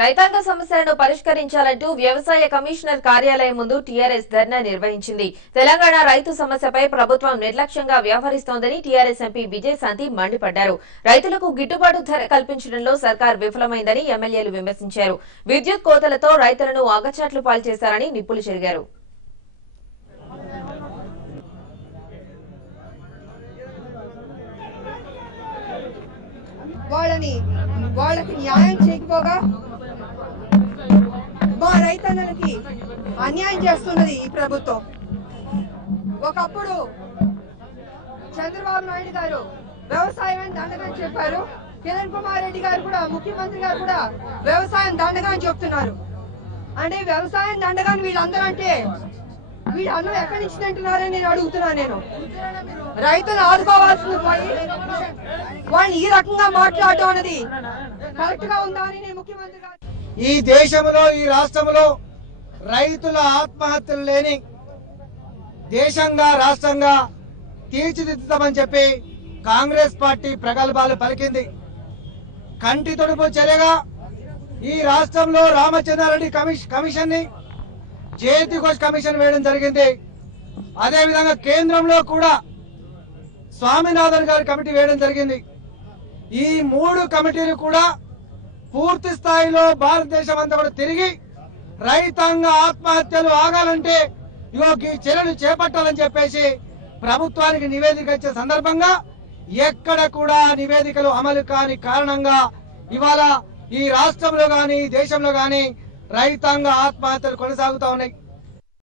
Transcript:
రైతాంగ సమస్యలను పరిష్కరించాలంటూ వ్యవసాయ కమిషనర్ కార్యాలయం ముందు టీఆర్ఎస్ ధర్నా నిర్వహించింది. తెలంగాణ రైతు సమస్యపై ప్రభుత్వం నిర్లక్ష్యంగా వ్యవహరిస్తోందని టీఆర్ఎస్ ఎంపీ విజయశాంతి మండిపడ్డారు. రైతులకు గిట్టుబాటు ధర కల్పించడంలో సర్కార్ విఫలమైందని ఎమ్మెల్యేలు విమర్శించారు. విద్యుత్ కోతలతో రైతులను ఆగచాట్లు పాల్చేశారని నిప్పులు చెరిగారు. వాళ్ళకి న్యాయం చేయకపోగా మా రైతన్నలకి అన్యాయం చేస్తున్నది ఈ ప్రభుత్వం. ఒకప్పుడు చంద్రబాబు నాయుడు గారు వ్యవసాయం దండగా చెప్పారు. కిరణ్ కుమార్ రెడ్డి గారు కూడా, ముఖ్యమంత్రి గారు కూడా వ్యవసాయం దండగా అని చెప్తున్నారు. అంటే వ్యవసాయం దండగాని వీళ్ళందరూ అంటే వీళ్ళందరూ ఎక్కడి నుంచి తింటున్నారని నేను అడుగుతున్నాను. నేను రైతులు ఆదుకోవాల్సింది పోయి వాళ్ళు ఈ రకంగా మాట్లాడటం అనేది కరెక్ట్ గా ఉందా అని నేను ముఖ్యమంత్రి గారు. ఈ దేశంలో, ఈ రాష్ట్రంలో రైతుల ఆత్మహత్యలు లేని దేశంగా, రాష్ట్రంగా తీర్చిదిద్దుతామని చెప్పి కాంగ్రెస్ పార్టీ ప్రగల్భాలు పలికింది. కంటి తొడుపు చర్యగా ఈ రాష్ట్రంలో రామచంద్రారెడ్డి కమిషన్ ని జయంతి ఘోష్ కమిషన్ వేయడం జరిగింది. అదేవిధంగా కేంద్రంలో కూడా స్వామినాథన్ గారి కమిటీ వేయడం జరిగింది. ఈ 3 కమిటీలు కూడా పూర్తి స్థాయిలో భారతదేశం అంతా కూడా తిరిగి రైతాంగ ఆత్మహత్యలు ఆగాలంటే ఈ చర్యలు చేపట్టాలని చెప్పేసి ప్రభుత్వానికి నివేదిక ఇచ్చే సందర్భంగా ఎక్కడ కూడా నివేదికలు అమలు కాని కారణంగా ఇవాళ ఈ రాష్ట్రంలో గాని, దేశంలో గాని రైతాంగ ఆత్మహత్యలు కొనసాగుతా ఉన్నాయి.